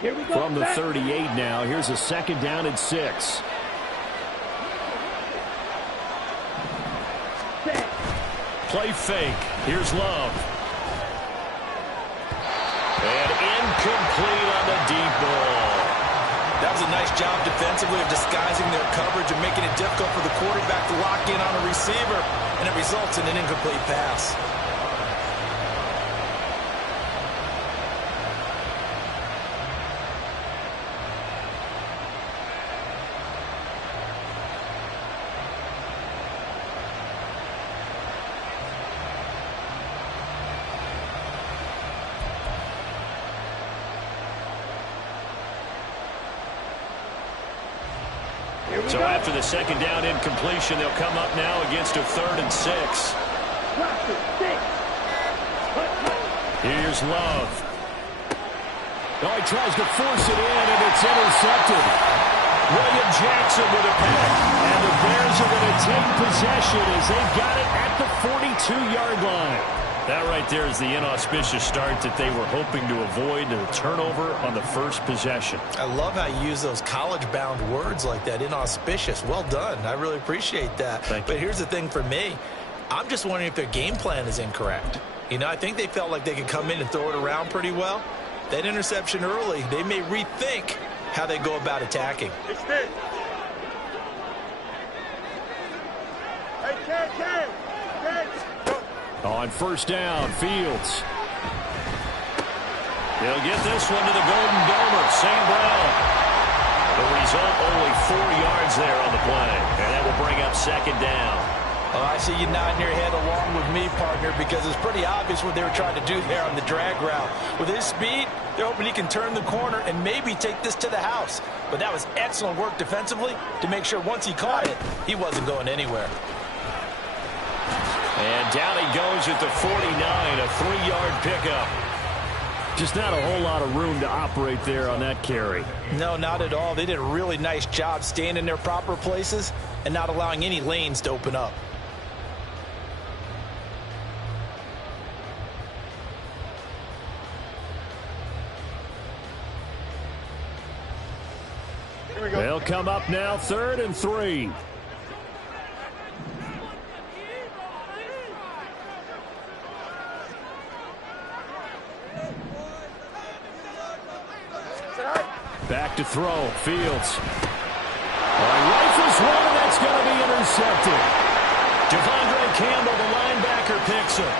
From the 38 now, here's a 2nd down and 6. Play fake. Here's Love. And incomplete on the deep ball. That was a nice job defensively of disguising their coverage and making it difficult for the quarterback to lock in on a receiver, and it results in an incomplete pass. So after the 2nd down incompletion, they'll come up now against a 3rd and 6. Here's Love. Oh, he tries to force it in, and it's intercepted. William Jackson with a pick. And the Bears are going to take possession as they've got it at the 42-yard line. That right there is the inauspicious start that they were hoping to avoid, the turnover on the first possession. I love how you use those college-bound words like that, inauspicious. Well done. I really appreciate that. But here's the thing for me. I'm just wondering if their game plan is incorrect. You know, I think they felt like they could come in and throw it around pretty well. That interception early, they may rethink how they go about attacking. On 1st down, Fields. He'll get this one to the Golden Domer, St. Brown. The result, only 4 yards there on the play. And that will bring up 2nd down. Oh, I see you nodding your head along with me, partner, because it's pretty obvious what they were trying to do there on the drag route. With his speed, they're hoping he can turn the corner and maybe take this to the house. But that was excellent work defensively to make sure once he caught it, he wasn't going anywhere. And down he goes at the 49, a 3-yard pickup. Just not a whole lot of room to operate there on that carry. No, not at all. They did a really nice job staying in their proper places and not allowing any lanes to open up. They'll come up now, 3rd and 3. Back to throw. Fields. Rifles one, and that's going to be intercepted. Devondre Campbell, the linebacker, picks it.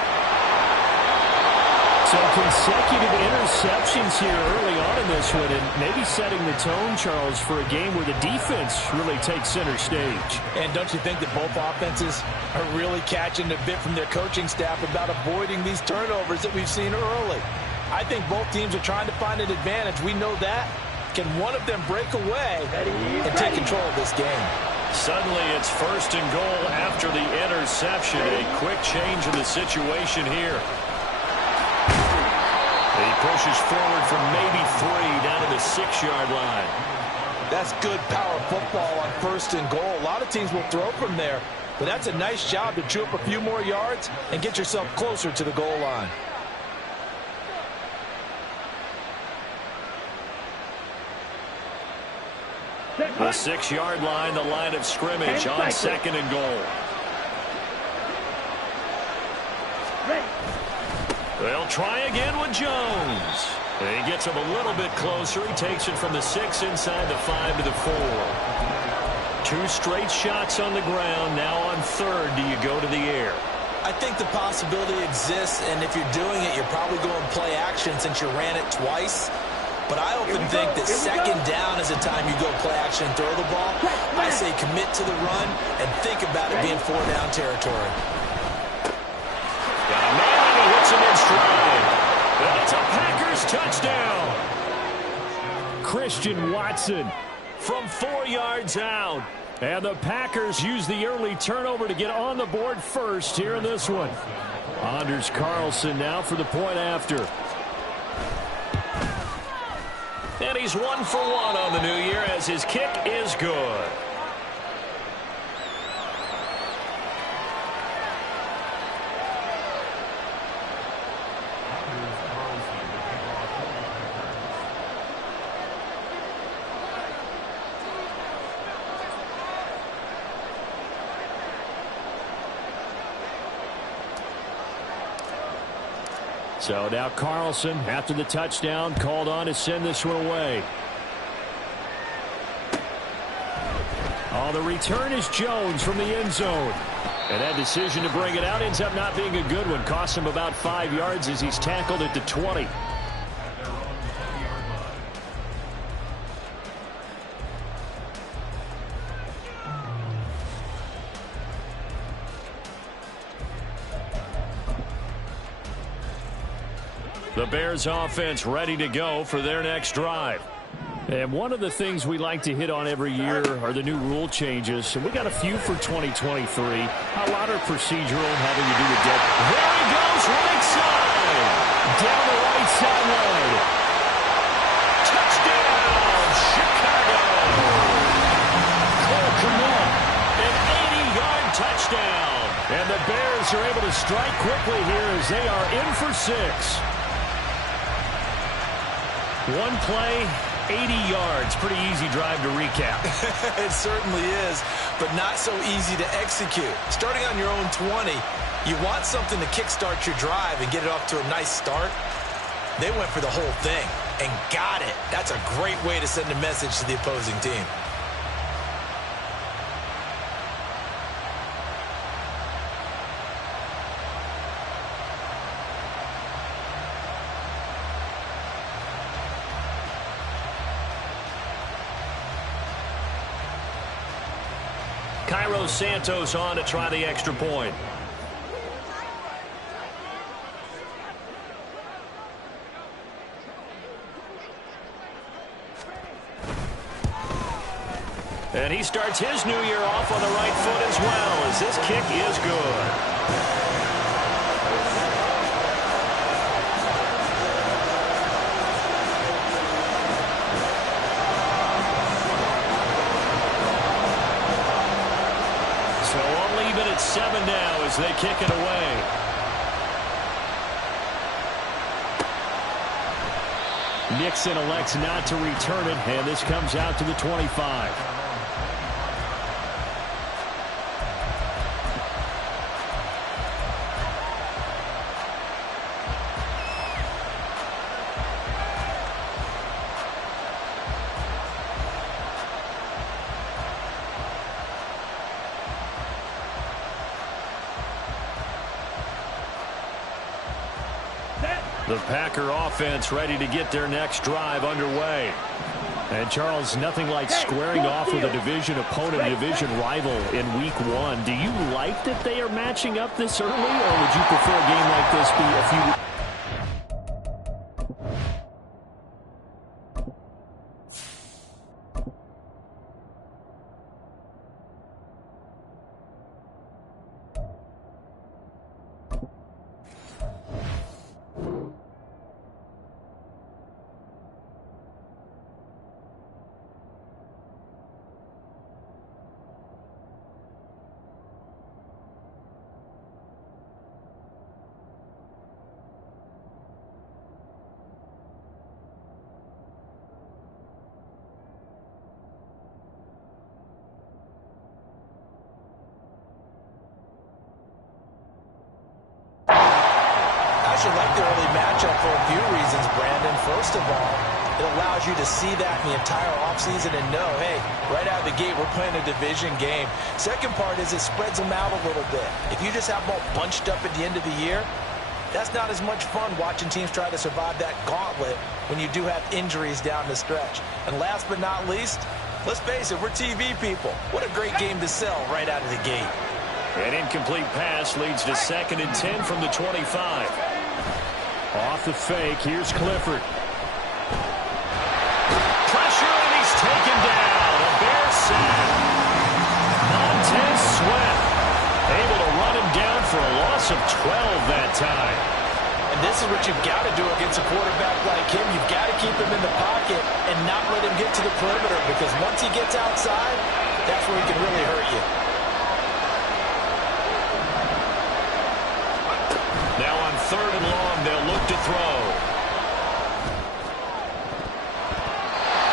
So consecutive interceptions here early on in this one, and maybe setting the tone, Charles, for a game where the defense really takes center stage. And don't you think that both offenses are really catching a bit from their coaching staff about avoiding these turnovers that we've seen early? I think both teams are trying to find an advantage. We know that. Can one of them break away and take control of this game? Suddenly it's 1st and goal after the interception. A quick change in the situation here. He pushes forward from maybe 3 down to the 6-yard line. That's good power football on 1st and goal. A lot of teams will throw from there, but that's a nice job to chew up a few more yards and get yourself closer to the goal line. The 6-yard line, the line of scrimmage on 2nd and goal. They'll try again with Jones. He gets him a little bit closer. He takes it from the 6 inside the 5 to the 4. 2 straight shots on the ground. Now on 3rd, do you go to the air? I think the possibility exists, and if you're doing it, you're probably going play action since you ran it twice. But I often think that 2nd down is the time you go play action and throw the ball. I say commit to the run and think about it being 4-down territory. Got a man and he hits him in stride. That's a Packers touchdown. Christian Watson from 4 yards out. And the Packers use the early turnover to get on the board first here in this one. Anders Carlson now for the point after. And he's 1 for 1 on the new year as his kick is good. So now Carlson, after the touchdown, called on to send this one away. Oh, the return is Jones from the end zone. And that decision to bring it out ends up not being a good one. Costs him about 5 yards as he's tackled at the 20. The Bears offense ready to go for their next drive. And one of the things we like to hit on every year are the new rule changes. And we got a few for 2023. A lot are procedural, having to do with depth. There he goes, right side. Down the right sideline. Touchdown, Chicago. Cole Kmet, an 80-yard touchdown. And the Bears are able to strike quickly here as they are in for 6. One play, 80 yards. Pretty easy drive to recap. It certainly is, but not so easy to execute. Starting on your own 20, you want something to kickstart your drive and get it off to a nice start. They went for the whole thing and got it. That's a great way to send a message to the opposing team. Cairo Santos on to try the extra point. And he starts his new year off on the right foot as well, as this kick is good. So only even at 7 now as they kick it away. Nixon elects not to return it, and this comes out to the 25. The Packer offense ready to get their next drive underway. And, Charles, nothing like squaring off with a division opponent, a division rival in Week 1. Do you like that they are matching up this early, or would you prefer a game like this be a few weeks? You like the early matchup for a few reasons, Brandon. First of all, it allows you to see that in the entire offseason and know, hey, right out of the gate, we're playing a division game. Second part is it spreads them out a little bit. If you just have them all bunched up at the end of the year, that's not as much fun watching teams try to survive that gauntlet when you do have injuries down the stretch. And last but not least, let's face it, we're TV people. What a great game to sell right out of the gate. An incomplete pass leads to 2nd and 10 from the 25. Off the fake, here's Clifford. Pressure, and he's taken down. A Bears sack. Montez Sweat able to run him down for a loss of 12 that time. And this is what you've got to do against a quarterback like him. You've got to keep him in the pocket and not let him get to the perimeter, because once he gets outside, that's where he can really hurt you. Now on 3rd and long, they'll look to throw.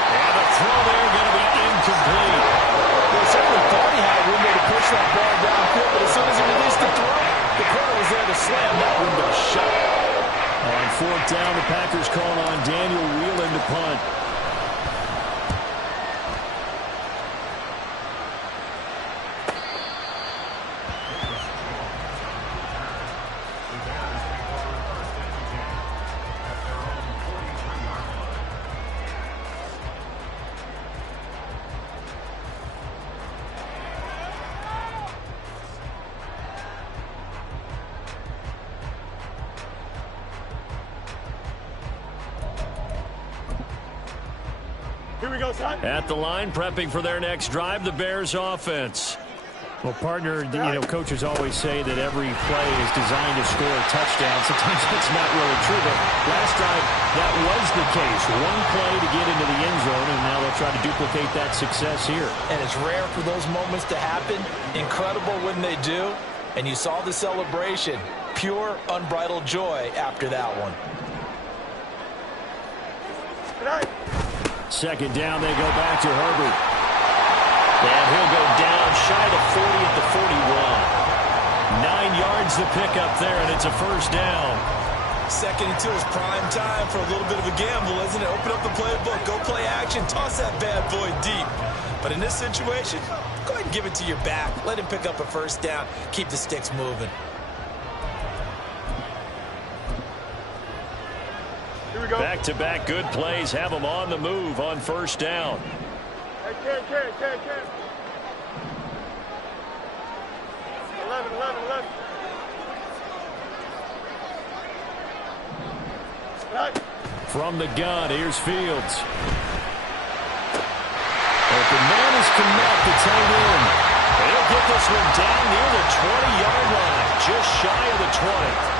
And the throw there going to be incomplete. Well, he certainly thought he had a window to push that ball downfield, but as soon as he released the throw, the corner was there to slam that window shut. And fourth down. The Packers calling on Daniel Whelan to punt. Here we go, son. At the line, prepping for their next drive, the Bears offense. Well, partner, coaches always say that every play is designed to score a touchdown. Sometimes that's not really true, but last drive, that was the case. One play to get into the end zone, and now they'll try to duplicate that success here. And it's rare for those moments to happen. Incredible when they do. And you saw the celebration. Pure, unbridled joy after that one. Second down, they go back to Herbert. And he'll go down shy of 40 at the 41. 9 yards the pickup there, and it's a first down. Second and 2 is prime time for a little bit of a gamble, isn't it? Open up the playbook, go play action, toss that bad boy deep. But in this situation, go ahead and give it to your back. Let him pick up a first down. Keep the sticks moving. Back-to-back good plays have them on the move on first down. Hey, Ken. 11. From the gun, here's Fields. Open man is Connect, the tight end. He'll get this one down near the 20-yard line, just shy of the 20.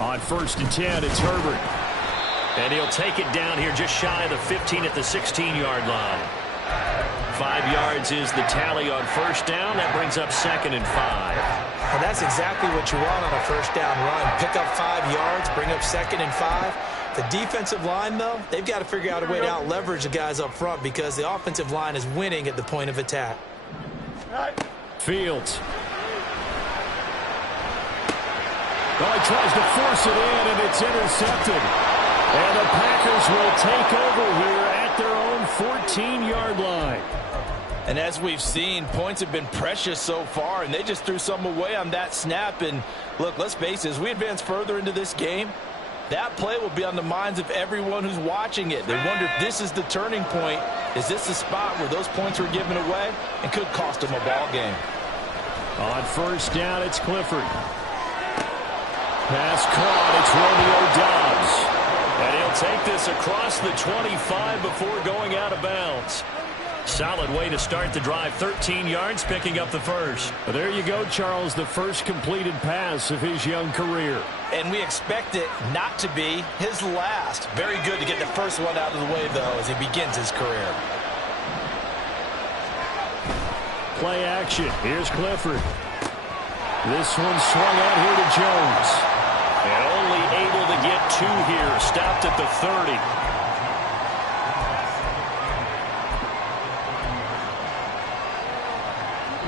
On first and 10, it's Herbert. And he'll take it down here just shy of the 15 at the 16-yard line. 5 yards is the tally on first down. That brings up second and 5. And that's exactly what you want on a first down run. Pick up 5 yards, bring up second and 5. The defensive line, though, they've got to figure out a way to out-leverage the guys up front because the offensive line is winning at the point of attack. Fields. Well, he tries to force it in, and it's intercepted. And the Packers will take over here at their own 14-yard line. And as we've seen, points have been precious so far, and they just threw some away on that snap. And, look, let's face it, as we advance further into this game, that play will be on the minds of everyone who's watching it. They wonder if this is the turning point. Is this the spot where those points were given away and could cost them a ball game? On first down, it's Clifford. Pass caught, it's Romeo Doubs. And he'll take this across the 25 before going out of bounds. Solid way to start the drive, 13 yards, picking up the first. But there you go, Charles, the first completed pass of his young career. And we expect it not to be his last. Very good to get the first one out of the way, though, as he begins his career. Play action, here's Clifford. This one swung out here to Jones. And only able to get 2 here. Stopped at the 30.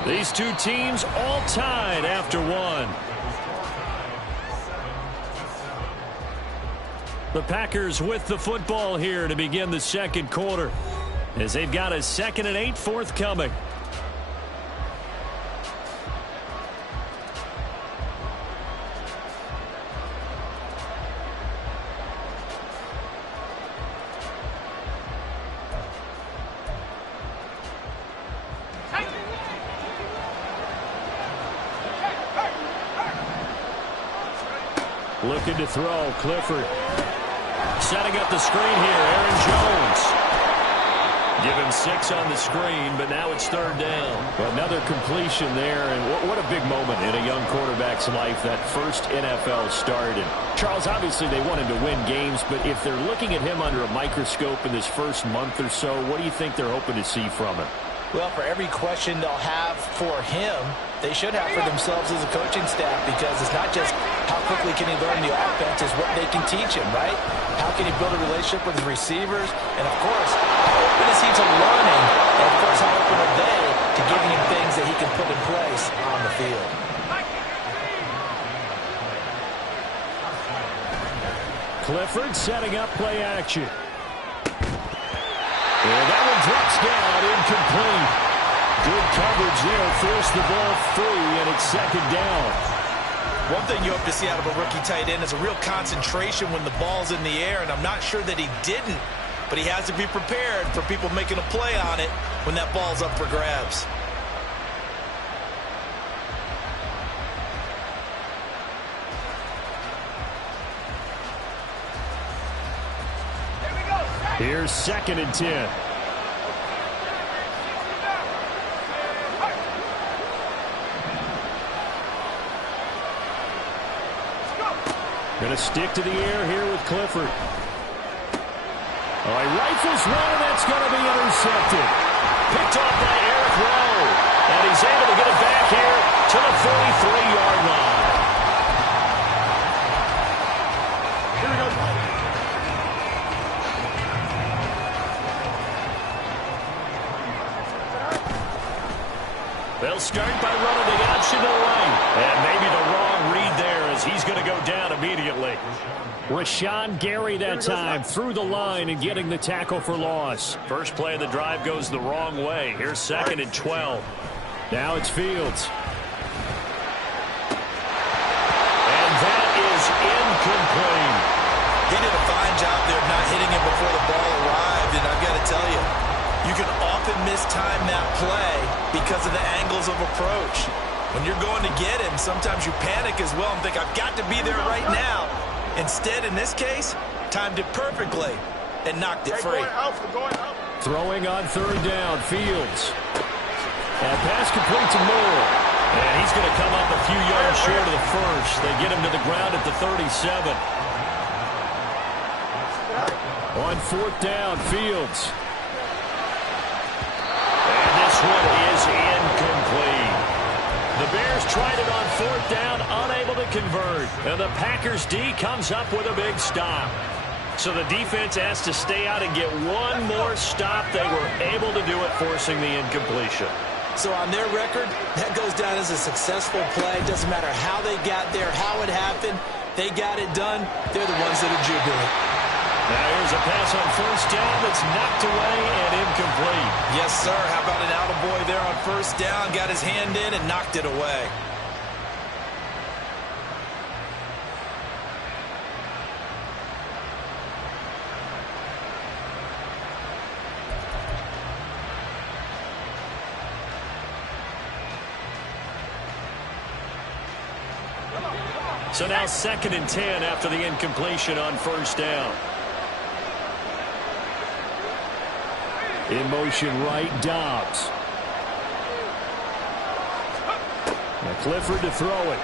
These two teams all tied after 1. The Packers with the football here to begin the second quarter, as they've got a 2nd and 8 forthcoming. Looking to throw, Clifford. Setting up the screen here, Aaron Jones. Give him 6 on the screen, but now it's 3rd down. Well, another completion there, and what a big moment in a young quarterback's life, that first NFL start. And Charles, obviously they wanted to win games, but if they're looking at him under a microscope in this first month or so, what do you think they're hoping to see from him? Well, for every question they'll have for him, they should have for themselves as a coaching staff, because it's not just how quickly can he learn the offense, it's is what they can teach him, right? How can he build a relationship with his receivers? And, of course, how open is he to learning? And, of course, how open are they to giving him things that he can put in place on the field? Clifford setting up play action. And that one drops down, incomplete. Good coverage there, forced the ball free, and it's second down. One thing you hope to see out of a rookie tight end is a real concentration when the ball's in the air, and I'm not sure that he didn't, but he has to be prepared for people making a play on it when that ball's up for grabs. Here's 2nd and 10. Going to stick to the air here with Clifford. Oh, he rifles one, and that's going to be intercepted. Picked off by Eric Rowe. And he's able to get it back here to the 43-yard line. Here we go. They'll start by running the option to the right. And maybe the wrong read there as he's going to go down immediately. Rashawn Gary that time through the line and getting the tackle for loss. First play of the drive goes the wrong way. Here's 2nd and 12. Now it's Fields. And that is incomplete. He did a fine job there of not hitting him before the ball arrived, and I've got to tell you, you can often mistime that play because of the angles of approach. When you're going to get him, sometimes you panic as well and think, I've got to be there right now. Instead, in this case, timed it perfectly and knocked it free. Throwing on 3rd down, Fields. And pass complete to Moore. And he's going to come up a few yards short of the first. They get him to the ground at the 37. On 4th down, Fields. And this one is incomplete. The Bears tried it on 4th down, unable to convert. And the Packers D comes up with a big stop. So the defense has to stay out and get one more stop. They were able to do it, forcing the incompletion. So on their record, that goes down as a successful play. Doesn't matter how they got there, how it happened. They got it done. They're the ones that are jubilant. Now here's a pass on 1st down that's knocked away and incomplete. Yes, sir. How about an attaboy there on 1st down? Got his hand in and knocked it away. So now 2nd and 10 after the incompletion on 1st down. In motion right, Dobbs. Now Clifford to throw it.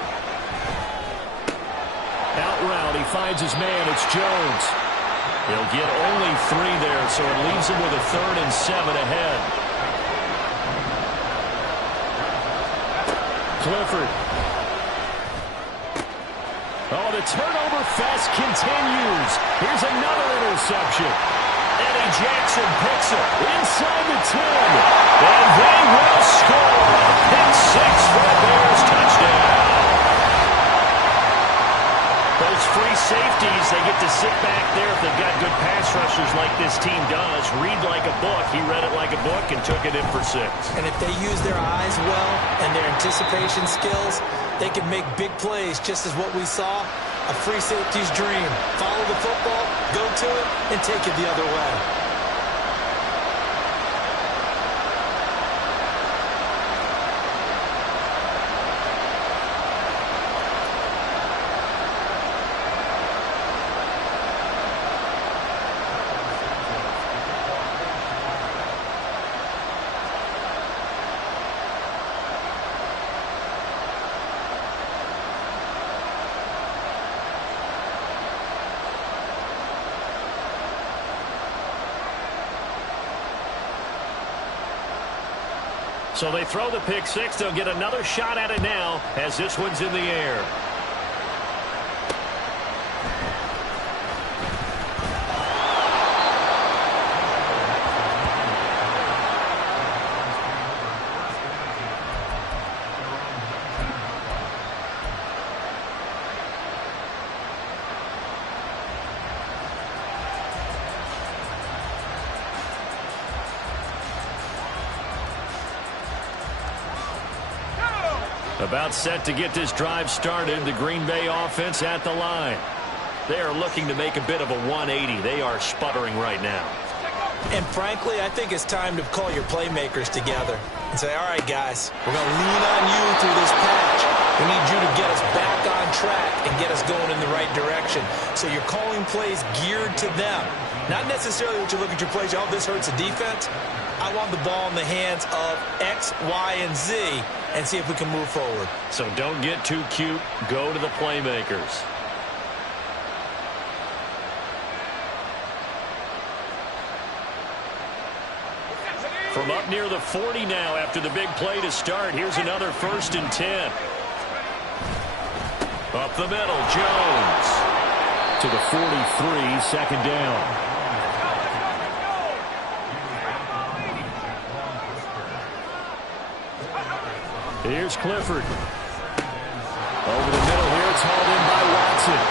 Out route, he finds his man. It's Jones. He'll get only 3 there, so it leaves him with a 3rd and 7 ahead. Clifford. Oh, the turnover fest continues. Here's another interception. Eddie Jackson picks it inside the 10. And they will score. Pick 6 for the Bears. Touchdown. Those free safeties, they get to sit back there if they've got good pass rushers like this team does. Read like a book. He read it like a book and took it in for 6. And if they use their eyes well and their anticipation skills, they can make big plays, just as what we saw. A free safety's dream. Follow the football, go to it, and take it the other way. So they throw the pick 6. They'll get another shot at it now as this one's in the air. About set to get this drive started. The Green Bay offense at the line. They are looking to make a bit of a 180. They are sputtering right now. And frankly, I think it's time to call your playmakers together and say, all right, guys, we're going to lean on you through this patch. We need you to get us back on track and get us going in the right direction. So you're calling plays geared to them. Not necessarily that you look at your plays, oh, this hurts the defense. I want the ball in the hands of X, Y, and Z and see if we can move forward. So don't get too cute. Go to the playmakers. From up near the 40 now after the big play to start. Here's another 1st and 10. Up the middle, Jones. To the 43, second down. Here's Clifford. Over the middle here, it's hauled in by Watson.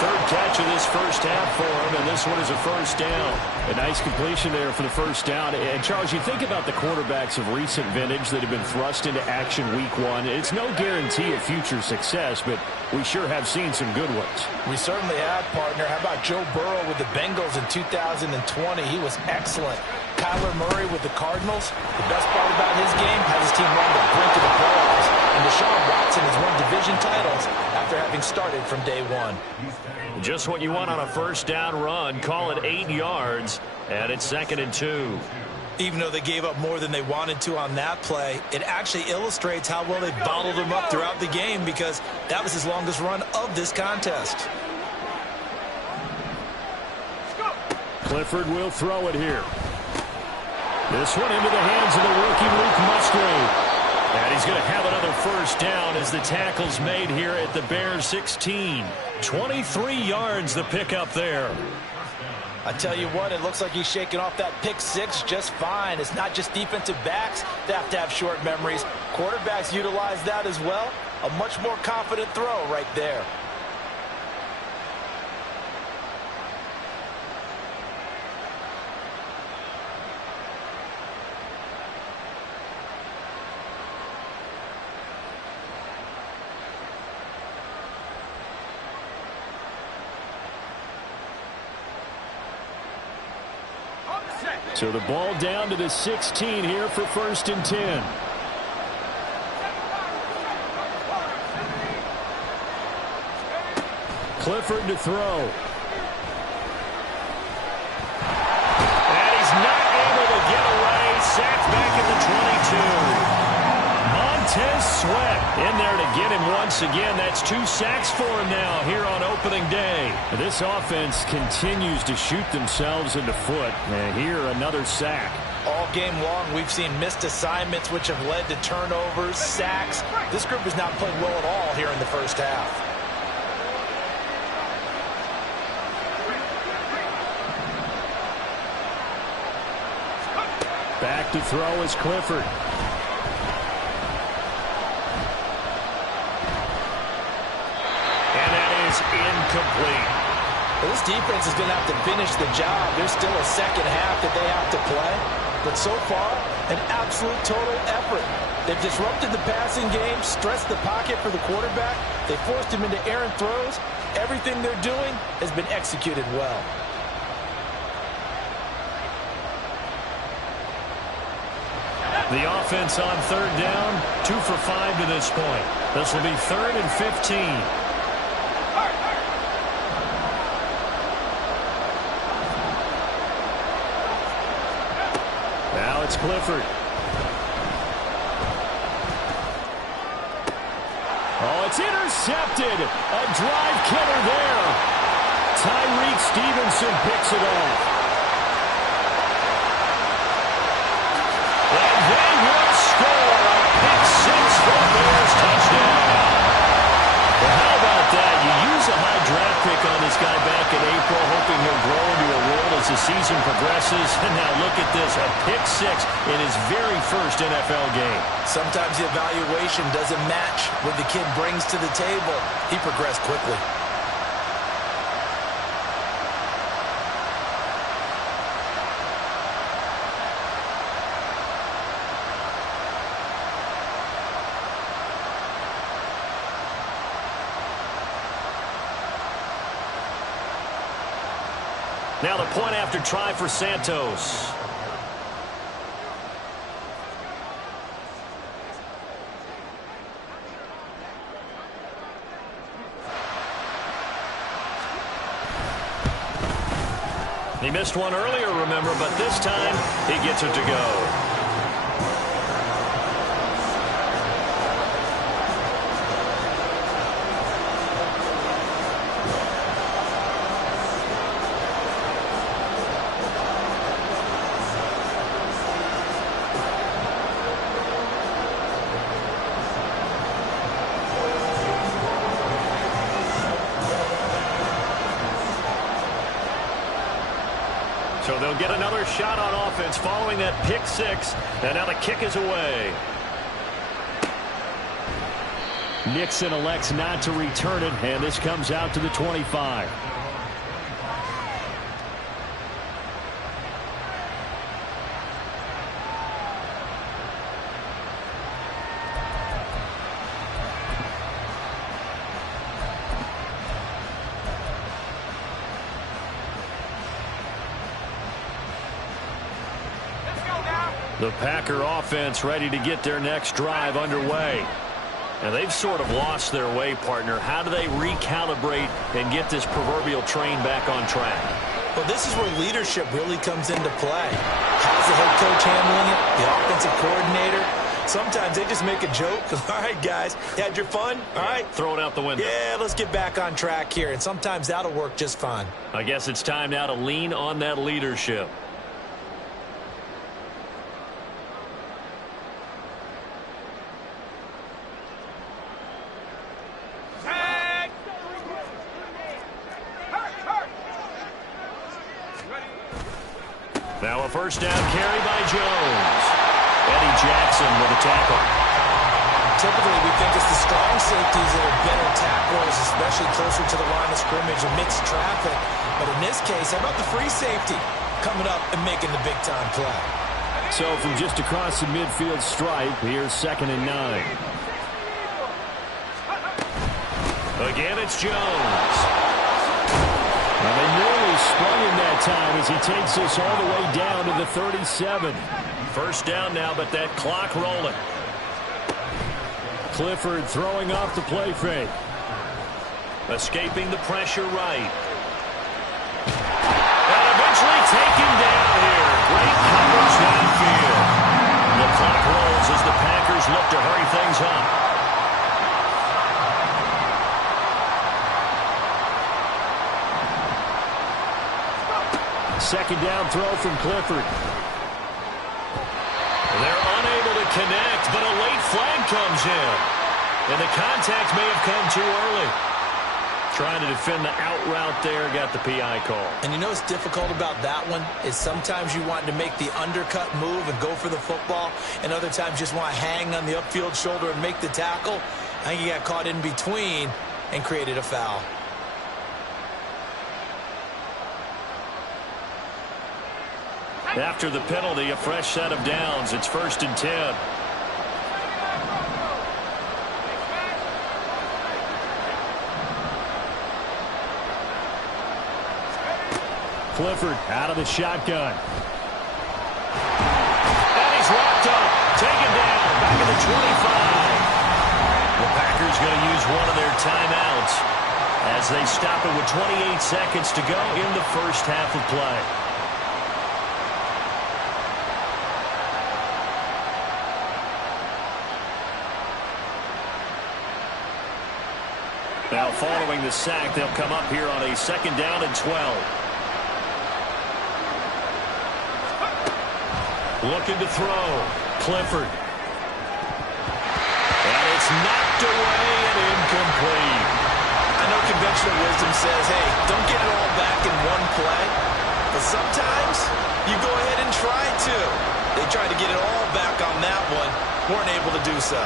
3rd catch of this first half for him, and this one is a 1st down. A nice completion there for the 1st down. And, Charles, you think about the quarterbacks of recent vintage that have been thrust into action week 1. It's no guarantee of future success, but we sure have seen some good ones. We certainly have, partner. How about Joe Burrow with the Bengals in 2020? He was excellent. Kyler Murray with the Cardinals. The best part about his game has his team run the brink of the playoffs. And Deshaun Watson has won division titles after having started from day 1. Just what you want on a 1st down run. Call it 8 yards, and it's 2nd and 2. Even though they gave up more than they wanted to on that play, it actually illustrates how well they bottled him up throughout the game because that was his longest run of this contest. Clifford will throw it here. This one into the hands of the rookie Luke Musgrave. And he's going to have another 1st down as the tackle's made here at the Bears 16. 23 yards the pickup there. I tell you what, it looks like he's shaking off that pick 6 just fine. It's not just defensive backs that have to have short memories. Quarterbacks utilize that as well. A much more confident throw right there. So the ball down to the 16 here for 1st and 10. Clifford to throw. And he's not able to get away. Sacked back at the 22. Montez Sweat in there to get him once again. That's 2 sacks for him now here on opening day. This offense continues to shoot themselves in the foot. And here another sack. All game long, we've seen missed assignments which have led to turnovers, sacks. This group has not played well at all here in the 1st half. Back to throw is Clifford. Incomplete. Well, this defense is going to have to finish the job. There's still a 2nd half that they have to play. But so far, an absolute total effort. They've disrupted the passing game, stressed the pocket for the quarterback. They forced him into errant throws. Everything they're doing has been executed well. The offense on 3rd down, 2 for 5 to this point. This will be 3rd and 15. It's Clifford. Oh, it's intercepted. A drive killer there. Tyreek Stevenson picks it off. And they will score a pick 6 for Bears touchdown. Well, how about that? You use a high draft pick on this guy back in April, hoping he'll grow into a role as the season progresses. And now look at this, a pick 6 in his very first NFL game. Sometimes the evaluation doesn't match what the kid brings to the table. He progressed quickly. Now the point after try for Santos. He missed one earlier, remember, but this time he gets it to go. So they'll get another shot on offense following that pick six. And now the kick is away. Nixon elects not to return it, and this comes out to the 25. The Packer offense ready to get their next drive underway. And they've sort of lost their way, partner. How do they recalibrate and get this proverbial train back on track? Well, this is where leadership really comes into play. How's the head coach handling it? The offensive coordinator? Sometimes they just make a joke. All right, guys, you had your fun? All right. Throw it out the window. Yeah, let's get back on track here. And sometimes that'll work just fine. I guess it's time now to lean on that leadership. Now a first down carry by Jones. Eddie Jackson with a tackle. Typically, we think it's the strong safeties that are better tacklers, especially closer to the line of scrimmage amidst traffic. But in this case, how about the free safety coming up and making the big-time play? So from just across the midfield stripe, here's 2nd and 9. Again, it's Jones. Well, they nearly sprung him that time as he takes us all the way down to the 37. First down now, but that clock rolling. Clifford throwing off the play fake. Escaping the pressure right. And eventually taken down here. Great coverage downfield. The clock rolls as the Packers look to hurry things up. Second down throw from Clifford. They're unable to connect, but a late flag comes in. And the contact may have come too early. Trying to defend the out route there, got the PI call. And you know what's difficult about that one is sometimes you want to make the undercut move and go for the football, and other times just want to hang on the upfield shoulder and make the tackle. I think he got caught in between and created a foul. After the penalty, a fresh set of downs. It's 1st and 10. Clifford out of the shotgun. And he's wrapped up. Taken down. Back at the 25. The Packers going to use one of their timeouts as they stop it with 28 seconds to go in the first half of play. Now following the sack, they'll come up here on a 2nd down and 12. Looking to throw. Clifford. And it's knocked away and incomplete. I know conventional wisdom says, hey, don't get it all back in one play. But sometimes you go ahead and try to. They tried to get it all back on that one. Weren't able to do so.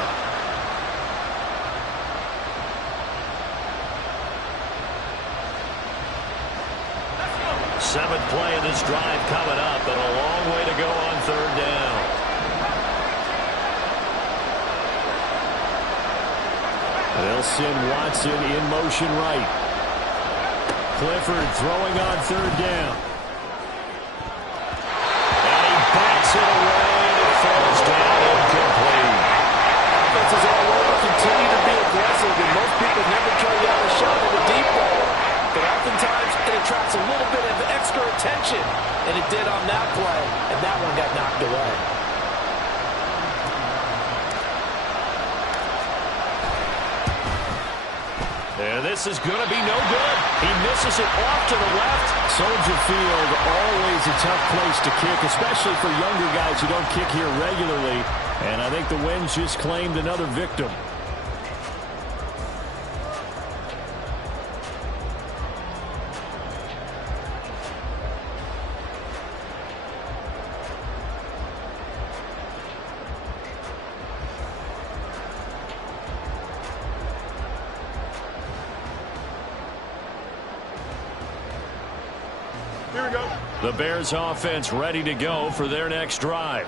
7th play of this drive coming up, and a long way to go on 3rd down. They'll send Watson in motion right. Clifford throwing on 3rd down. attention. And it did on that play, and that one got knocked away. And this is going to be no good. He misses it off to the left. Soldier Field, always a tough place to kick, especially for younger guys who don't kick here regularly. And I think the Winds just claimed another victim. Here we go. The Bears offense ready to go for their next drive.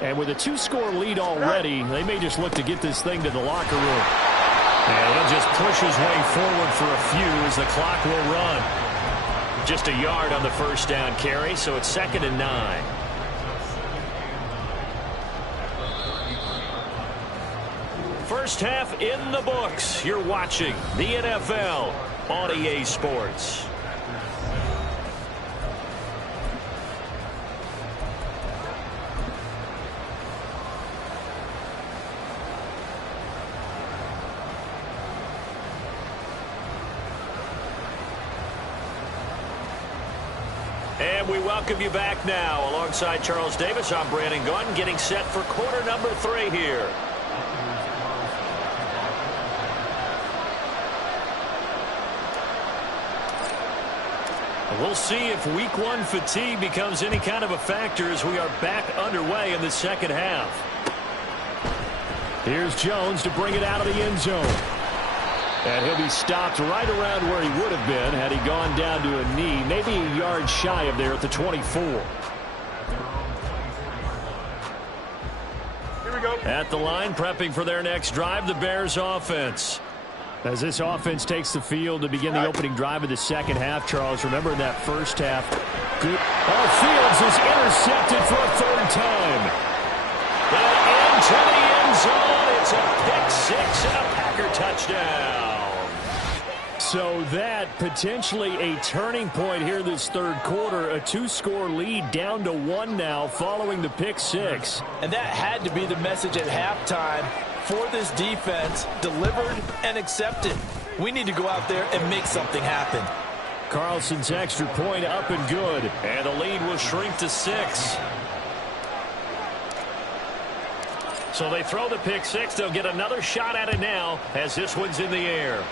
And with a 2-score lead already, they may just look to get this thing to the locker room. And he'll just push his way forward for a few as the clock will run. Just a yard on the first down carry, so it's 2nd and 9. First half in the books. You're watching the NFL on EA Sports. And we welcome you back now. Alongside Charles Davis, I'm Brandon Gunn, getting set for quarter number 3 here. We'll see if Week 1 fatigue becomes any kind of a factor as we are back underway in the second half. Here's Jones to bring it out of the end zone. And he'll be stopped right around where he would have been had he gone down to a knee, maybe a yard shy of there at the 24. Here we go. At the line, prepping for their next drive, the Bears offense. As this offense takes the field to begin the opening drive of the second half, Charles, remember in that first half, Fields is intercepted for a 3rd time. And into the end zone, it's a pick 6 and a Packer touchdown. So that potentially a turning point here this 3rd quarter. A 2-score lead down to 1 now following the pick 6. And that had to be the message at halftime for this defense, delivered and accepted. We need to go out there and make something happen. Carlson's extra point up and good. And the lead will shrink to 6. So they throw the pick 6. They'll get another shot at it now as this one's in the air.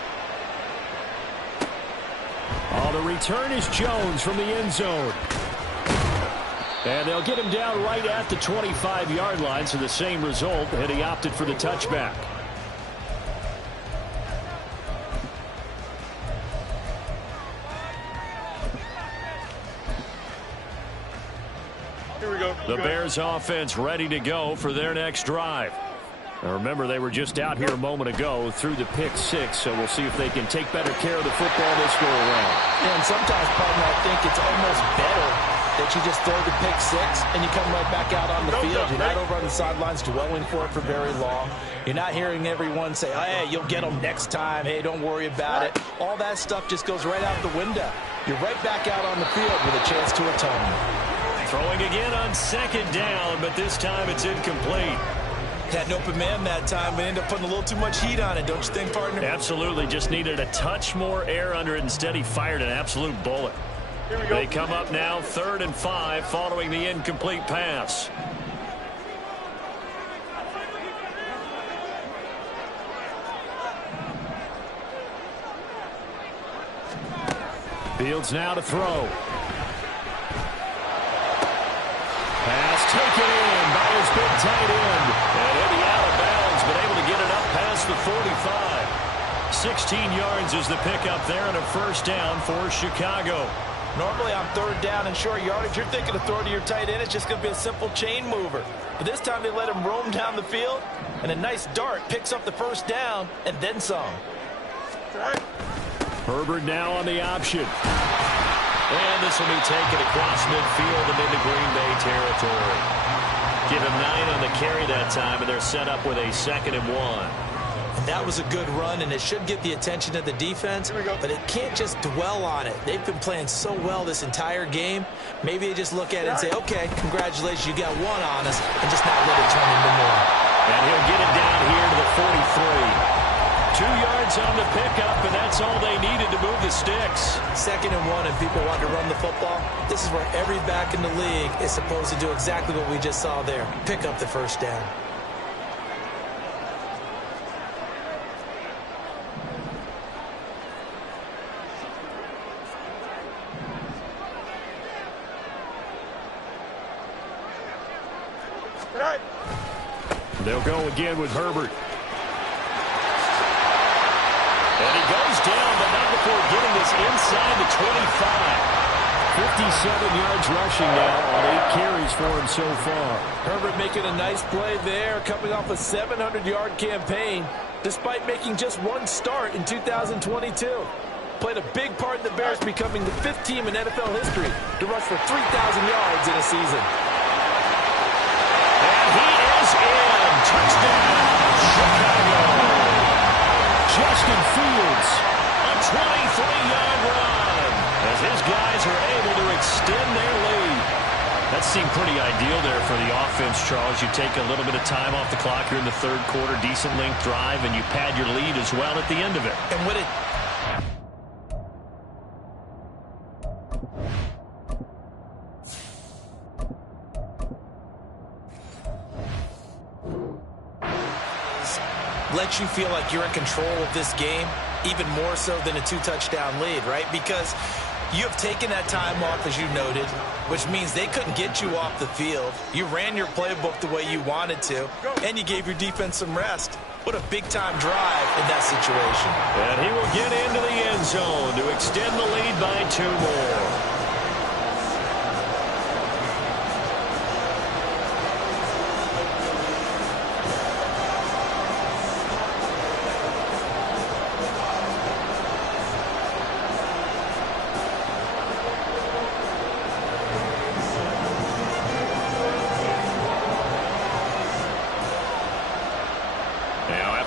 Oh, the return is Jones from the end zone. And they'll get him down right at the 25-yard line, so the same result, and he opted for the touchback. Here we go. The Bears offense ready to go for their next drive. Now remember, they were just out here a moment ago through the pick 6, so we'll see if they can take better care of the football this go around. Yeah, and sometimes, partner, I think it's almost better that you just throw the pick 6 and you come right back out on the field. You're not over on the sidelines dwelling for it for very long. You're not hearing everyone say, oh, hey, you'll get them next time. Hey, don't worry about it. All that stuff just goes right out the window. You're right back out on the field with a chance to atone. Throwing again on 2nd down, but this time it's incomplete. Had an open man that time, but ended up putting a little too much heat on it, don't you think, partner? Absolutely. Just needed a touch more air under it. Instead, he fired an absolute bullet. Here we go. They come up now 3rd and 5 following the incomplete pass. Fields now to throw. Pass taken in by his big tight end. And he'll be out of bounds, but able to get it up past the 45. 16 yards is the pickup there and a 1st down for Chicago. Normally on 3rd down and short yardage, you're thinking of throwing to your tight end. It's just going to be a simple chain mover. But this time they let him roam down the field, and a nice dart picks up the 1st down and then some. Herbert now on the option. And this will be taken across midfield and into Green Bay territory. Give him 9 on the carry that time, and they're set up with a 2nd and 1. That was a good run, and it should get the attention of the defense, but it can't just dwell on it. They've been playing so well this entire game. Maybe they just look at it and say, okay, congratulations, you got one on us, and just not let it turn into more. And he'll get it down here to the 43. 2 yards on the pickup, and that's all they needed to move the sticks. 2nd and 1, and people want to run the football. This is where every back in the league is supposed to do exactly what we just saw there. Pick up the first down. They'll go again with Herbert. And he goes down, but not before getting this inside the 25. 57 yards rushing now on 8 carries for him so far. Herbert making a nice play there, coming off a 700-yard campaign, despite making just one start in 2022. Played a big part in the Bears becoming the 5th team in NFL history to rush for 3,000 yards in a season. And he is in. Touchdown, Chicago. Justin Fields, a 23-yard run, as his guys are able to extend their lead. That seemed pretty ideal there for the offense, Charles. You take a little bit of time off the clock here in the 3rd quarter, decent length drive, and you pad your lead as well at the end of it. And when it... lets you feel like you're in control of this game, even more so than a 2-touchdown lead, right? Because you have taken that time off, as you noted, which means they couldn't get you off the field. You ran your playbook the way you wanted to, and you gave your defense some rest. What a big-time drive in that situation. And he will get into the end zone to extend the lead by 2 more.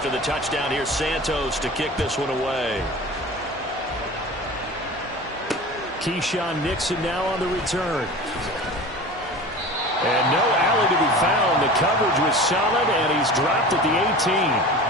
The touchdown here, Santos to kick this one away. Keyshawn Nixon now on the return. And no alley to be found. The coverage was solid, and he's dropped at the 18.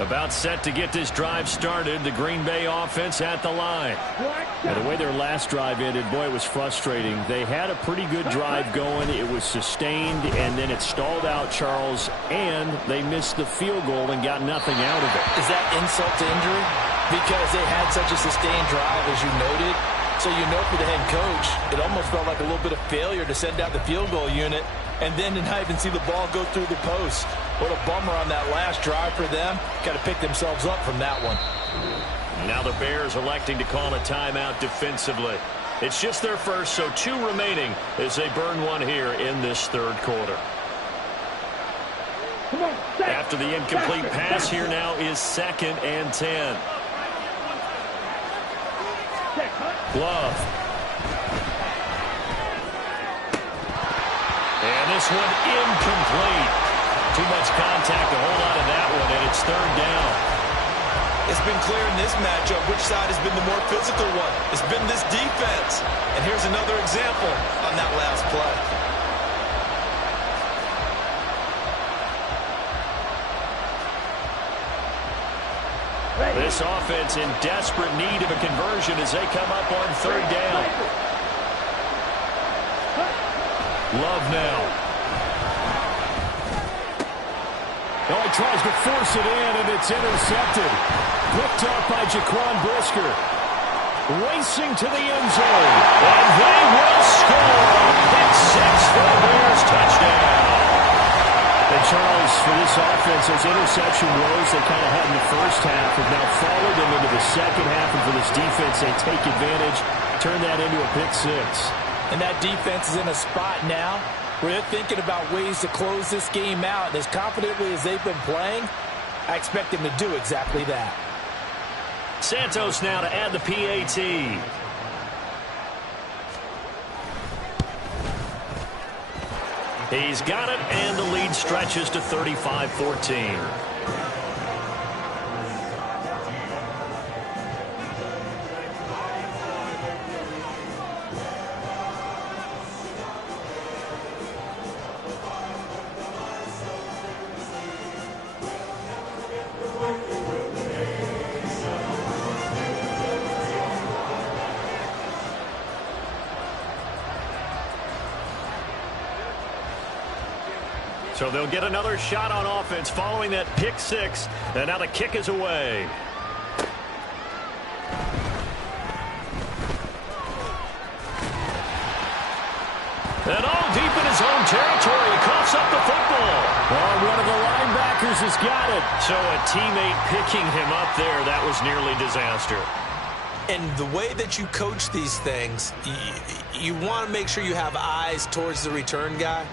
About set to get this drive started. The Green Bay offense at the line. And the way their last drive ended, boy, it was frustrating. They had a pretty good drive going. It was sustained, and then it stalled out, Charles, and they missed the field goal and got nothing out of it. Is that insult to injury? Because they had such a sustained drive, as you noted. So you know for the head coach, it almost felt like a little bit of failure to send out the field goal unit and then to not even see the ball go through the post. What a bummer on that last drive for them. Got to pick themselves up from that one. Now the Bears electing to call a timeout defensively. It's just their first, so 2 remaining as they burn one here in this 3rd quarter. After the incomplete pass, here now is 2nd and 10. Glove. And this one incomplete. Too much contact to hold on to that one, and it's 3rd down. It's been clear in this matchup which side has been the more physical one. It's been this defense. And here's another example on that last play. This offense in desperate need of a conversion as they come up on 3rd down. Love now. Oh, he tries to force it in, and it's intercepted. Picked up by Jaquan Brisker. Racing to the end zone. And they will score. Pick 6 for the Bears. Touchdown. And Charles, for this offense, those interception woes they kind of had in the first half have now followed them into the second half. And for this defense, they take advantage, turn that into a pick 6. And that defense is in a spot now where they're thinking about ways to close this game out. And as confidently as they've been playing, I expect him to do exactly that. Santos now to add the PAT. He's got it, and the lead stretches to 35-14. So they'll get another shot on offense following that pick six. And now the kick is away. And all deep in his own territory. He coughs up the football. Oh, one of the linebackers has got it. So a teammate picking him up there. That was nearly disaster. And the way that you coach these things, you want to make sure you have eyes towards the return guy,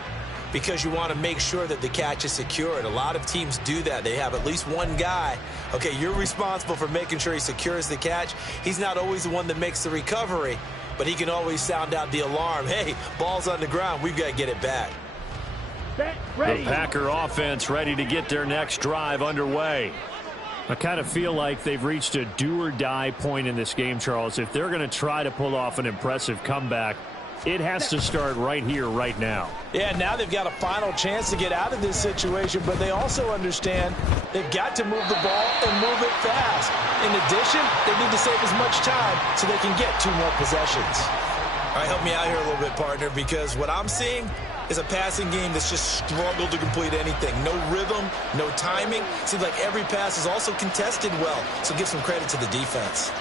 because you want to make sure that the catch is secured. A lot of teams do that. They have at least one guy. Okay, you're responsible for making sure he secures the catch. He's not always the one that makes the recovery, but he can always sound out the alarm. Hey, ball's on the ground. We've got to get it back. The Packer offense ready to get their next drive underway. I kind of feel like they've reached a do-or-die point in this game, Charles. If they're going to try to pull off an impressive comeback, it has to start right here, right now. Yeah, now they've got a final chance to get out of this situation, but they also understand they've got to move the ball and move it fast. In addition, they need to save as much time so they can get 2 more possessions. All right, help me out here a little bit, partner, because what I'm seeing is a passing game that's just struggled to complete anything. No rhythm, no timing. Seems like every pass is also contested well, so give some credit to the defense.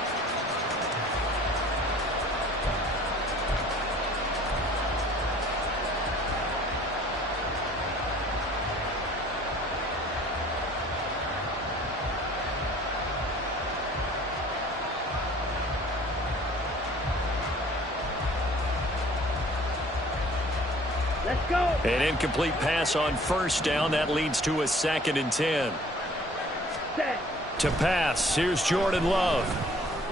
An incomplete pass on first down. That leads to a 2nd and 10. To pass, here's Jordan Love.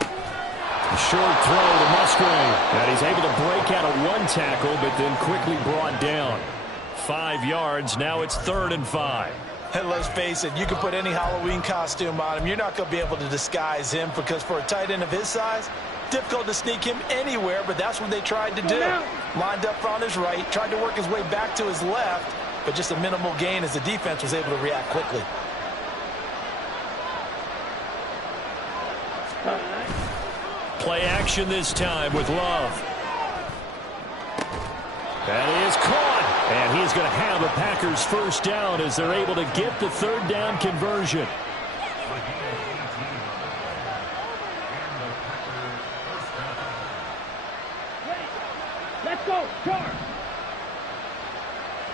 A short throw to Musgrave. And he's able to break out of 1 tackle, but then quickly brought down. 5 yards, now it's 3rd and 5. And let's face it, you can put any Halloween costume on him. You're not going to be able to disguise him, because for a tight end of his size, difficult to sneak him anywhere, but that's what they tried to do. Lined up on his right, tried to work his way back to his left, but just a minimal gain as the defense was able to react quickly. Play action this time with Love. That is caught, and he's going to have a Packers first down as they're able to get the 3rd down conversion. Let's go, charge.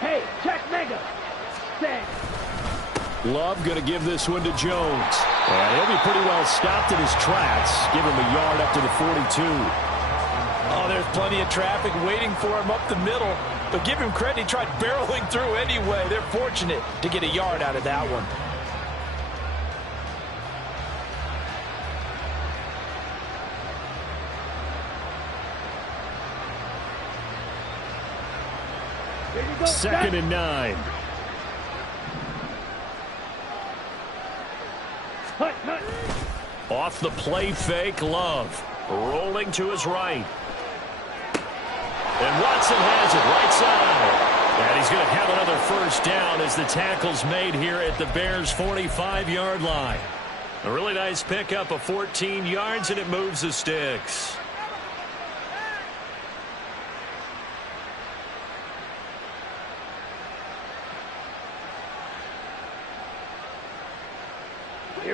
Hey, check mega. Set. Love going to give this one to Jones. And he'll be pretty well stopped in his tracks. Give him a yard up to the 42. Oh, there's plenty of traffic waiting for him up the middle. But give him credit, he tried barreling through anyway. They're fortunate to get a yard out of that one. Go, 2nd and 9. Hut, hut. Off the play fake, Love. Rolling to his right. And Watson has it right side. And he's going to have another first down as the tackle's made here at the Bears' 45-yard line. A really nice pickup of 14 yards, and it moves the sticks.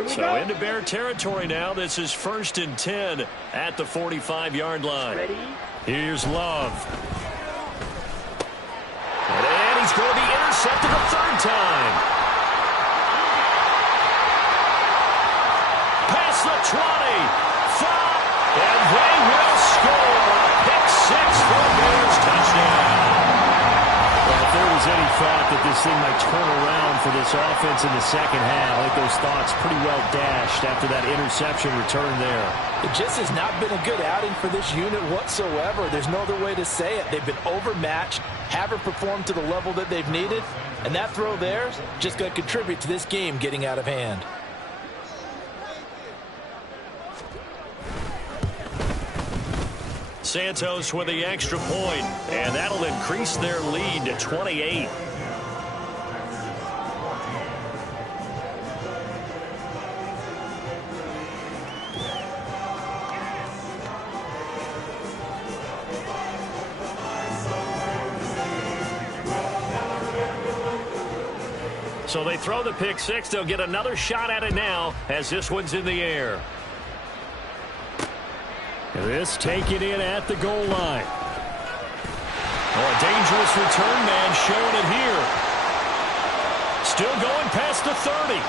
So into Bear territory now. This is 1st and 10 at the 45-yard line. Ready? Here's Love. And he's going to be intercepted a 3rd time. Past the 20. 5. And they will score. A pick 6 for a Bears touchdown. Well, if there was any thought that this thing might turn around for this offense in the second half. I think those thoughts pretty well dashed after that interception return there. It just has not been a good outing for this unit whatsoever. There's no other way to say it. They've been overmatched, haven't performed to the level that they've needed, and that throw there is just going to contribute to this game getting out of hand. Santos with the extra point, and that'll increase their lead to 28. So they throw the pick six. They'll get another shot at it now as this one's in the air. This taken in at the goal line. Oh, a dangerous return man showing it here. Still going past the 30.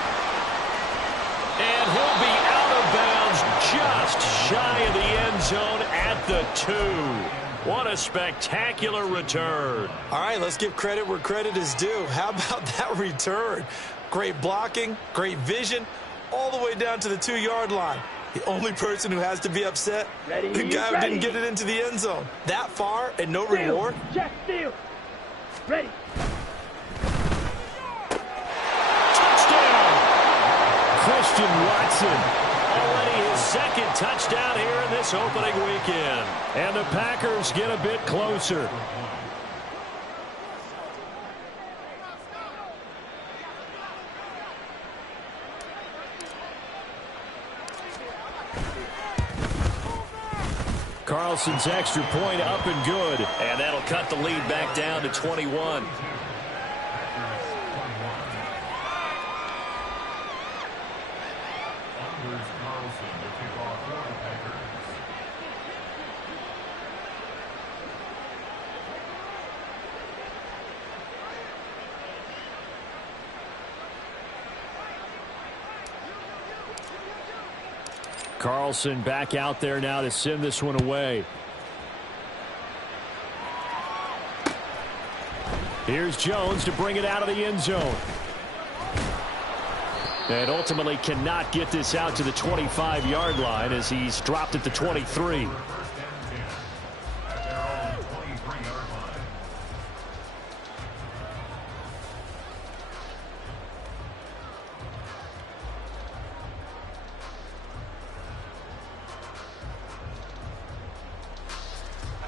And he'll be out of bounds just shy of the end zone at the 2. What a spectacular return. All right, let's give credit where credit is due. How about that return? Great blocking, great vision, all the way down to the 2-yard line. The only person who has to be upset, the guy who didn't get it into the end zone. That far and no reward. Check steal. Ready. Touchdown! Christian Watson. Already his second touchdown here in this opening weekend. And the Packers get a bit closer. Carlson's extra point up and good. And that'll cut the lead back down to 21. Carlson back out there now to send this one away. Here's Jones to bring it out of the end zone. And ultimately cannot get this out to the 25-yard line as he's dropped at the 23.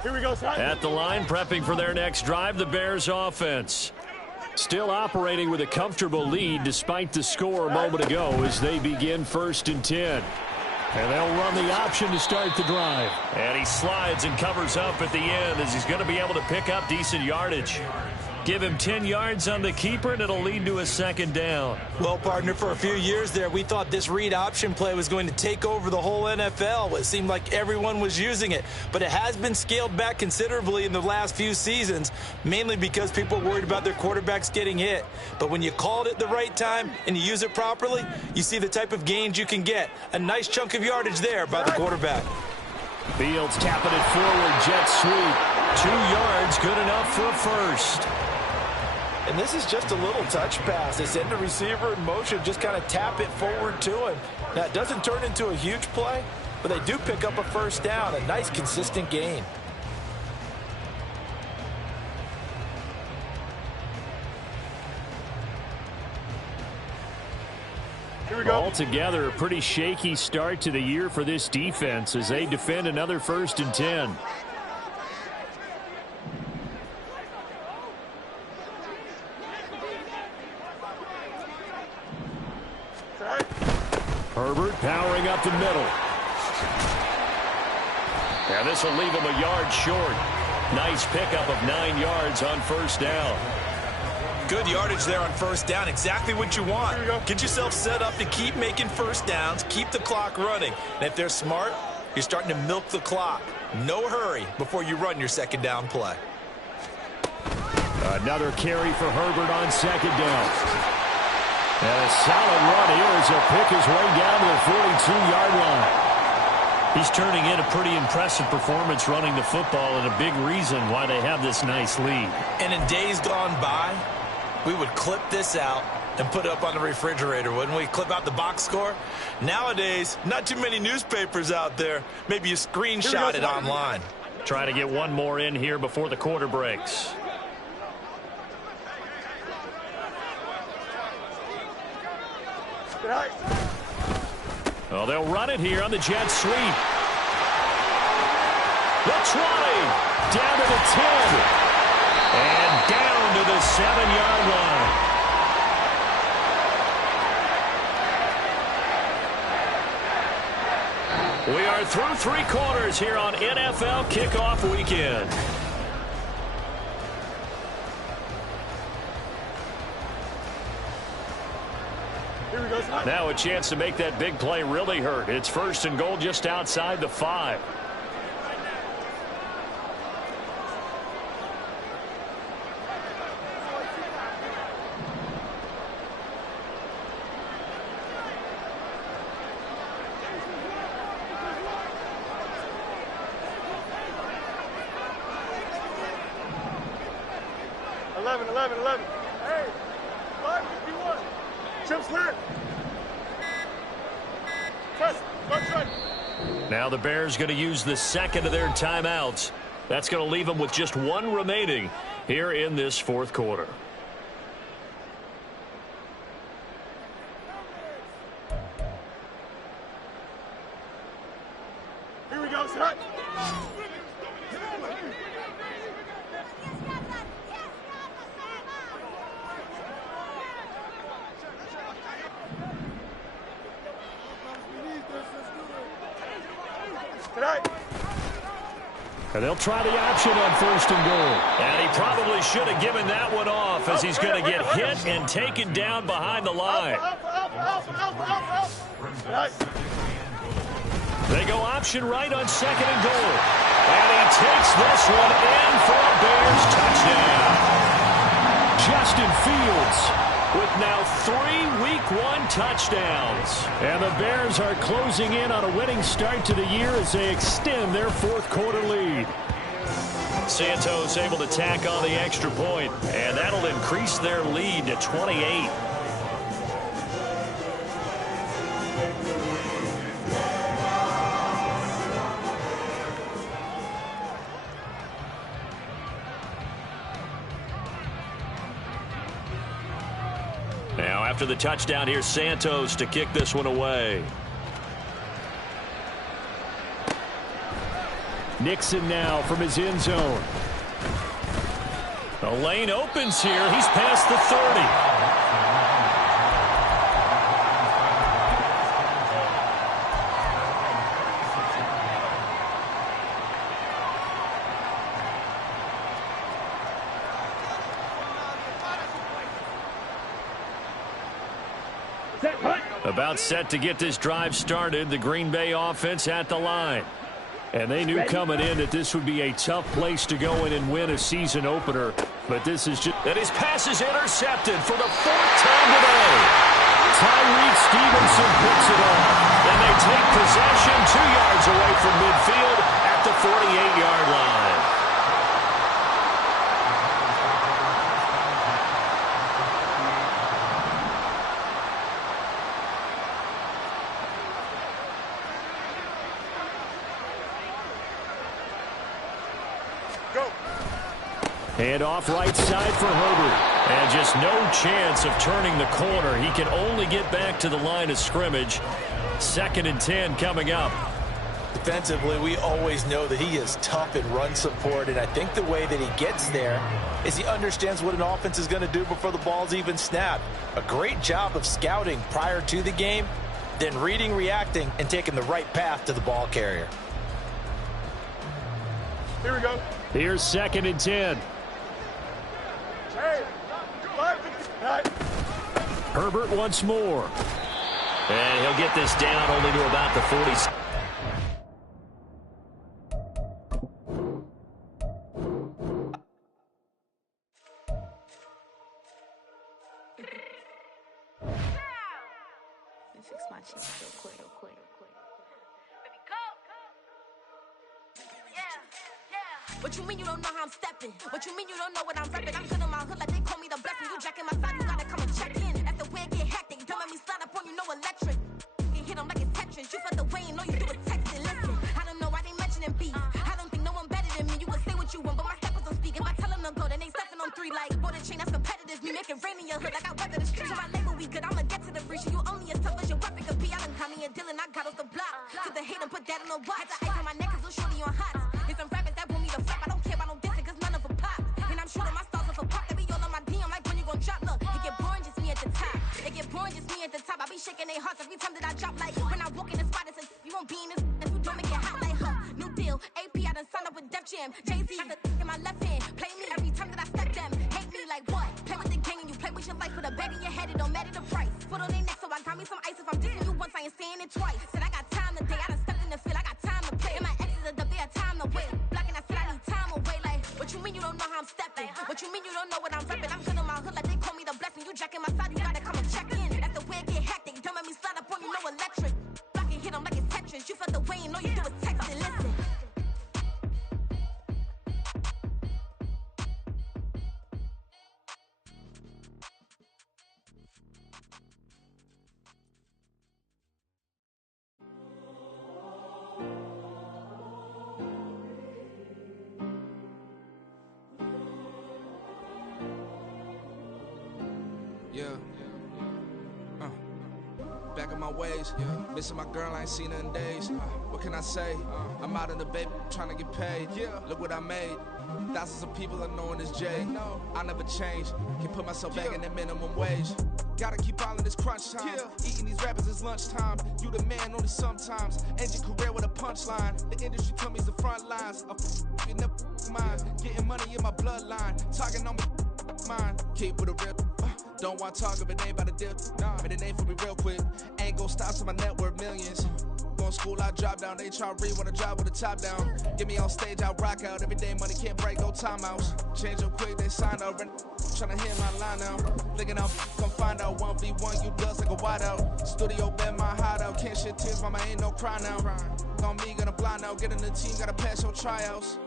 Here we go, son. At the line, prepping for their next drive, the Bears offense. Still operating with a comfortable lead despite the score a moment ago as they begin 1st and 10. And they'll run the option to start the drive. And he slides and covers up at the end as he's going to be able to pick up decent yardage. Give him 10 yards on the keeper, and it'll lead to a 2nd down. Well, partner, for a few years there, we thought this read option play was going to take over the whole NFL. It seemed like everyone was using it. But it has been scaled back considerably in the last few seasons, mainly because people are worried about their quarterbacks getting hit. But when you call it at the right time and you use it properly, you see the type of gains you can get. A nice chunk of yardage there by the quarterback. Fields tapping it forward, jet sweep. 2 yards, good enough for a first. And this is just a little touch pass. They send the receiver in motion, just kind of tap it forward to him. Now, it doesn't turn into a huge play, but they do pick up a 1st down, a nice, consistent gain. Here we go. Altogether, a pretty shaky start to the year for this defense as they defend another 1st and 10. Herbert powering up the middle. And this will leave him a yard short. Nice pickup of 9 yards on 1st down. Good yardage there on 1st down. Exactly what you want. Get yourself set up to keep making 1st downs, keep the clock running. And if they're smart, you're starting to milk the clock. No hurry before you run your 2nd down play. Another carry for Herbert on 2nd down. And a solid run here as he'll pick his way down to the 42-yard line. He's turning in a pretty impressive performance running the football and a big reason why they have this nice lead. And in days gone by, we would clip this out and put it up on the refrigerator, wouldn't we? Clip out the box score. Nowadays, not too many newspapers out there. Maybe you screenshot it online. Try to get one more in here before the quarter breaks. Well, they'll run it here on the jet sweep. The 20, down to the 10, and down to the 7-yard line. We are through 3 quarters here on NFL Kickoff Weekend. Here we go, son. Now a chance to make that big play really hurt. It's 1st and goal just outside the 5. Hey, 551. Chips left. Press. Left right. Now the Bears going to use the second of their timeouts. That's going to leave them with just 1 remaining here in this 4th quarter. Here we go, son. And they'll try the option on 1st and goal. And he probably should have given that one off as he's going to get hit and taken down behind the line. They go option right on 2nd and goal. And he takes this one in for a Bears touchdown. Justin Fields with now 3 Week 1 touchdowns. And the Bears are closing in on a winning start to the year as they extend their 4th quarter lead. Santos able to tack on the extra point, and that'll increase their lead to 28. Now, after the touchdown, here's Santos to kick this one away. Nixon now from his end zone. The lane opens here. He's past the 30. About set to get this drive started. The Green Bay offense at the line. And they knew coming in that this would be a tough place to go in and win a season opener. But this is just... And his pass is intercepted for the 4th time today. Tyreek Stevenson picks it up. And they take possession 2 yards away from midfield at the 48-yard line. And off right side for Herbert. And just no chance of turning the corner. He can only get back to the line of scrimmage. 2nd and 10 coming up. Defensively, we always know that he is tough in run support, and I think the way that he gets there is he understands what an offense is going to do before the ball's even snapped. A great job of scouting prior to the game, then reading, reacting, and taking the right path to the ball carrier. Here we go. Here's 2nd and 10. Hey, 5. Herbert once more. And he'll get this down only to about the 40. Fix my chin real quick. Baby, go. Yeah. What you mean you don't know how I'm stepping? What you mean you don't know what I'm repping? I'm good in my hood like they call me the blessing. You jacking my side, you gotta come and check in. At the know electric. You hit them like it's Tetris. You felt the way and all you do is text it. Listen, I don't know why they mentioning beef. I don't think no one better than me. You can say what you want, but my steppers don't speak. If I tell them to go, then they stepping on 3 like bought a chain that's competitive. Me make it rain in your hood like I weather the streets. So my label we good, I'ma get to the breach. You only as tough as your weapon could be. I done caught me a deal and I got off the block. To the hate and put that on the watch. Had the ice on my neck cause little shorty on hot. It's some rappers that want me to flop. I don't care about no dissing cause none of them pop. And I'm shooting my stars off a pop. They be all on my DM like when you gon' drop. Look, it get boring just me at the top. It get boring just me at the top. I be shaking their hearts every time that I drop. Like when I walk in the spot, it says you won't be in this if you don't make it hot like new deal. AP, I done signed up with Def Jam. Jay-Z got the in my left hand. Play me every time that I step them. Hate me like what? Play with the gang and you play with your life. Put a bag in your head, it don't matter the price. Put on their neck, so I got me some ice. If I'm dissing you once, I ain't saying it twice. Said I got time today, I done stepped in the field, I got time to play. And my exes are up, they had time to wait. Blocking, I said I need time away. Like, what you mean you don't know how I'm stepping? What you mean you don't know what I'm repping? I'm good in my hood, like they call me the blessing. You jacking my side, you gotta come and check in. That's the way it get hectic. Don't make me slide up on you, no electric. Blocking, hit them like it's Tetris. You felt the way and all you do is text it. Listen. Back in my ways, missing my girl, I ain't seen her in days. What can I say? I'm out in the baby, trying to get paid. Look what I made. Thousands of people are knowing this Jay. I never change, can put myself back in that minimum wage. Gotta keep all in this crunch time. Eating these rappers is lunchtime. You the man only sometimes. End your career with a punchline. The industry told me it's the front lines. You never mine. Getting money in my bloodline. Talking on me, mine. Keep with a real. Don't want to talk if it ain't about a deal. But it ain't for me real quick. Ain't gon' stop till my net worth millions. Going school, I drop down. HRE wanna drive with the top down. Get me on stage, I rock out. Every day money can't break, no timeouts. Change up quick, they sign up. Tryna hit my line now. Thinking I'm come find out 1v1, you dust like a wideout. Studio been my hideout. Can't shed tears, mama ain't no cry now. On me, gonna blind out. Get in the team, gotta pass your tryouts.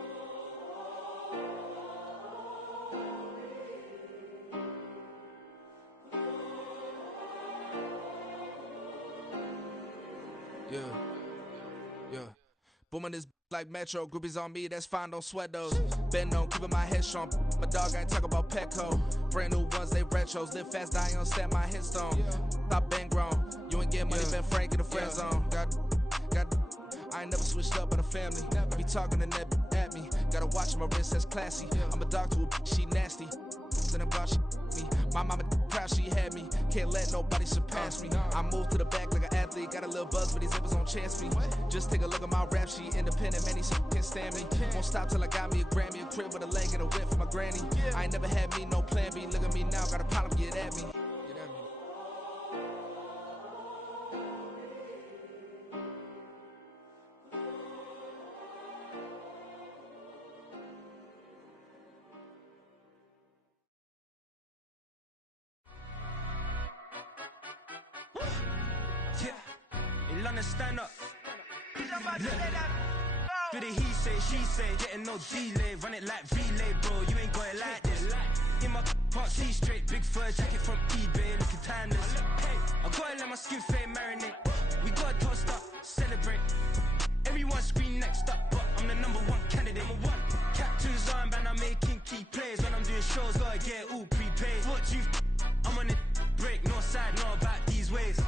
Yeah. Booming this like Metro, groupies on me, that's fine, don't sweat those. Been on, keeping my head strong. My dog ain't talk about Petco. Brand new ones, they retros. Live fast, die on set, my headstone. Stop been grown. You ain't get money, been frank in the friend zone. I ain't never switched up on the family. Be talking to that at me. Gotta watch my wrist, that's classy. I'm a dog to a she nasty. Then about she me. My mama proud she had me. Can't let nobody surpass me. I moved to the back like an athlete. Got a little buzz, but these zippers don't chance me. Just take a look at my rap sheet. Independent, man, these can't stand me. Won't stop till I got me a Grammy, a crib with a leg and a whip for my granny. I ain't never had me no plan B. Look at me now, got a problem, get at me. In London, stand up. Do the he say, she say, getting no delay. Run it like relay, bro, you ain't got it like this. In my can't see straight, big fur jacket from eBay, looking timeless. I gotta let my skin fade marinate. We gotta toast up, celebrate. Everyone scream next up, but I'm the #1 candidate. Captain's armband, I'm making key plays. When I'm doing shows, gotta get all prepaid. What you I'm on it, break, no side, no about these ways.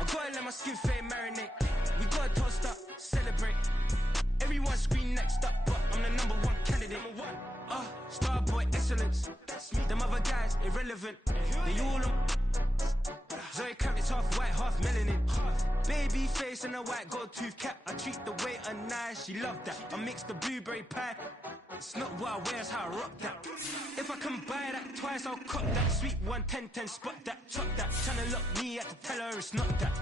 I gotta let my skin fade marinate. We gotta toast up, celebrate. Everyone scream next up, but I'm the #1 candidate. Starboy excellence. Them other guys irrelevant. They all on. Zoe Kravitz half white, half melanin. Baby face and a white gold tooth cap. I treat the waiter nice, she love that. I mix the blueberry pie. It's not what I wear, it's how I rock that. If I can buy that twice, I'll cop that. Sweet 110, spot that, chop that. Tryna lock me, I have to tell her it's not that.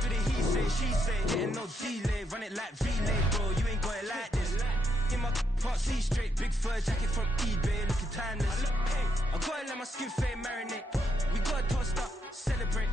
Do the he say, she say, getting no delay. Run it like relay, bro, you ain't got it like this. In my can't see straight, big fur jacket from eBay, looking timeless. I gotta let my skin fade marinate. We gotta toast up, celebrate.